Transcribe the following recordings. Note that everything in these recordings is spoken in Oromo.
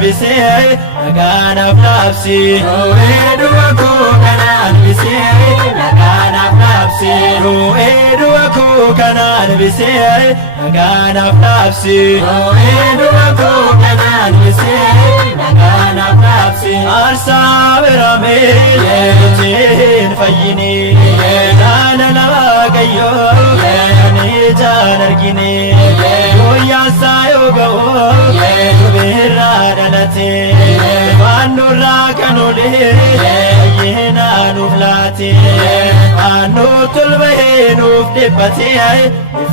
bisee nagaan aflaabsi Ru'eedu akuu kanaan bisee nagaan aflaabsi Ru'eedu akuu kanaan bisee nagaan aflaabsi Ru'eedu akuu kanaan bisee nagaan aflaabsi Arsaa biramee yeetiin fayyini jaalala Waaqayyoo ani jaan argine Guyyaa yoo ga'u dubeerraa dhalate Faannurraa kan olee fayyinaa nuuf laate Faannoo tolbahee nuuf dhibbate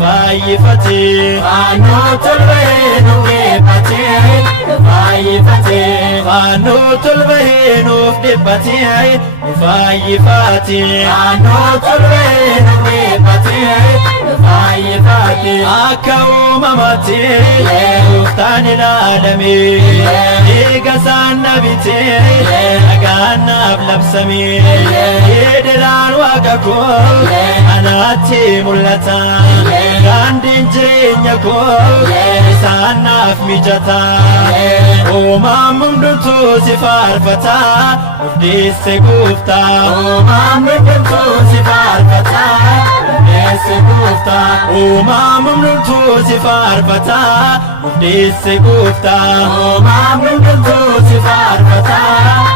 faayyifate Faannoo tolbahee nuuf dhibbate faayyifate Faannoo tolbahee nuuf dhibbate faayyifate Faannoo tolbahee nuuf dhibbate faayyifate Akka uumamate Gooftaan ilaalame Eega isaan nabite nagaan naaf labsame Yeediraan Waaqa koo anaatti mul'ata Daandiin jireenya koo isaan naaf mijata Uumaan hundumtuu si faarfata Murteesse Gooftaa Uumaan hundumtuu si faarfata Murteesse Gooftaa Uumaan hundumtuu si faarfata Murteesse Gooftaa Uumaan hundumtuu si faarfata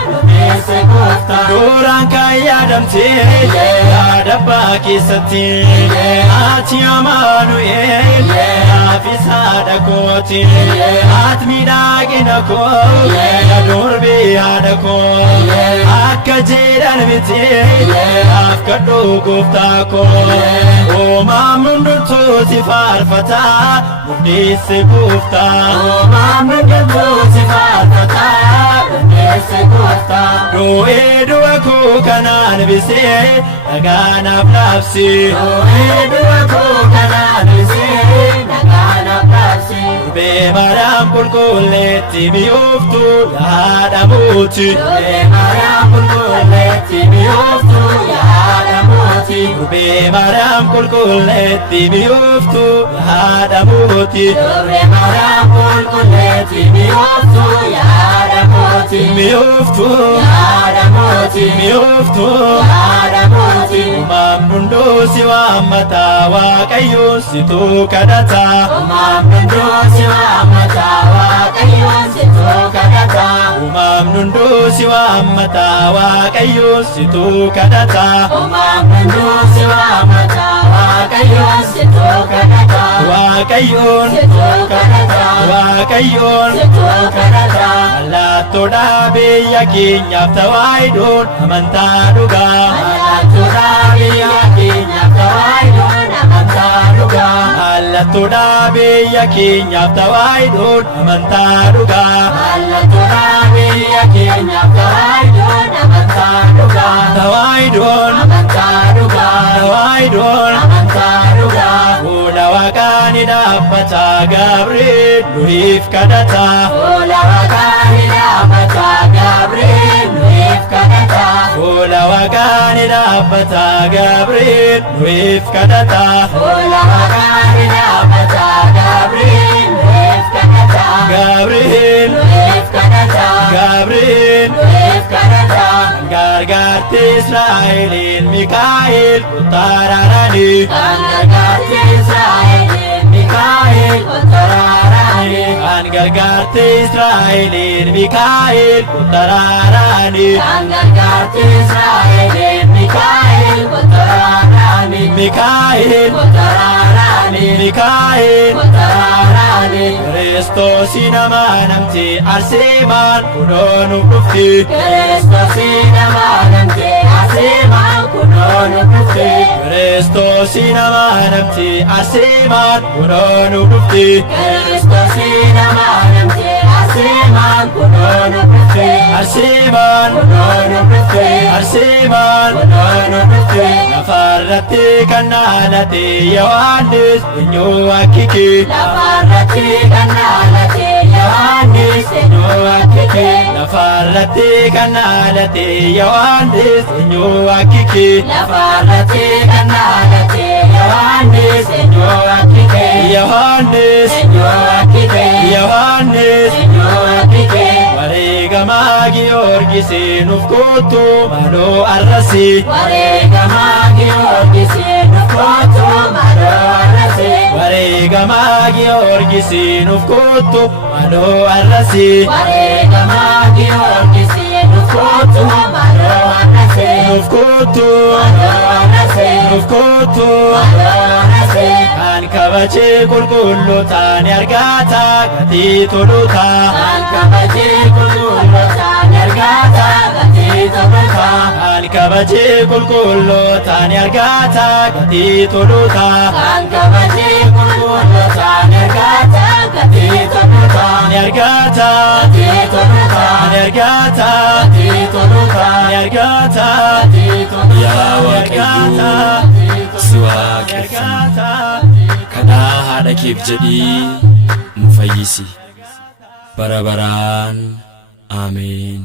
Murteesse Gooftaa Duraan kan yaadamtee yaada abbaa keessatti Ati Amaanu'eel naafis haadha kooti Ati miidhagina koo durbii haadha koo Akka jedhan miti afkadhu Gooftaa koo Uumaan hundumtuu si faarfata Murteesse Gooftaa Uumaan hundumtuu si faarfata Murteesse Gooftaa Ru'eedu akuu kanaan bisee nagaan aflaabsi Ru'eedu akuu kanaan bisee nagaan aflaabsi Durbee Maariyaam qulqulleetti mi'ooftu yaada mootii Durbee Maariyaam qulqulleetti mi'ooftu yaada mootii Durbee Maariyaam qulqulleetti mi'ooftu yaada mootii Durbee Maariyaam qulqulleetti mi'ooftu yaada mootii mi'ooftu yaada mootii mi'ooftu yaada mootii Uumaan hunduu si waammata Waaqayyoon situ kadhata Uumaan hunduu si waammata Waaqayyoon situ kadhata Uumaan hunduu si waammata Waaqayyoon situ kadhata Uumaan hunduu si waammata Waaqayyoon situ kadhata Waaqayyoon situ kadhata Waaqayyoon situ kadhata Mallattoodhaa biyya keenyaaf tawaayidoon amantaa dhugaa Mallattoodhaa biyya keenyaaf tawaayidoon amantaa dhugaa Mallattoodhaa biyya keenyaaf tawaayidoon amantaa dhugaa Mallattoodhaa biyya keenyaaf tawaayidoon amantaa dhugaa Tawaayidoon amantaa dhugaa Tawaayidoon amantaa dhugaa Fuula Waaqaa ni dhaabbata Gabriel nuuf kadhata Fuula Waaqaa ni dhaabbata Gabriel nuuf kadhata Fuula Waaqaa ni dhaabbata Gabriel nuuf kadhata Fuula Waaqaa ni dhaabbata Gabriel nuuf kadhata Gabriel nuuf kadhata Gabriel nuuf kadhata Gargaarti Israa'eliin Mikaa'el kutaraarani Gargaarti Israa'eliin Mikaa'el kutaraarani Gargaarti Israa'eliin Mikaa'el kutaraarani Gargaarti Israa'eliin Mikaa'el kutaraarani Mikaa'el kutaraarani Mikaa'el kutaraarani Kiristoosin amanamte Arseemaan kunoo nuuf dhufti Kiristoosin amanamte Arseemaan kunoo nuuf dhufti Kiristoosin amanamte Arseemaan kunoo nuuf dhufti Kiristoosin amanamte Arseemaan kunoo nuuf dhufti Arseemaan kunoo nuuf dhufti Arseemaan kunoo nuuf dhufti Lafarratti kan dhaalate Yohaannis eenyuu akkiki Lafarratti kan dhaalate Yohaannis eenyuu akkiki Lafarratti kan dhaalate Yohaannis eenyuu akkiki Lafarratti kan dhaalate Yohaannis eenyuu akkiki Yohaannis eenyuu akkiki Yohaannis eenyuu akkiki Giyoorgisii nuuf kootu maaloo arrasi. Wareegamaa Giyoorgisii nuuf kootu maaloo arrasi. Wareegamaa Giyoorgisii nuuf kootu maaloo arrasi. Wareegamaa Giyoorgisii nuuf kootu maaloo arrasi. Nuuf kootu maaloo arrasi. nuuf kootu maaloo arrasi. kan kabajee qulqullootaan argata gatii toluuta. Kan kabajee qulqullootaan argata gatii toluuta. Kan kabajee qulqullootaan argata gatii toluuta. Kan kabajee qulqullootaan argata gatii toluuta. Ni argata Gatii toluuta. ni argata Gatii toluuta. ni argata Gatii toluuta. Yaa Waaqayyo si waaqeffanna kadhaa haadha keef jedhii nu fayyisi bara baraan. Ameen.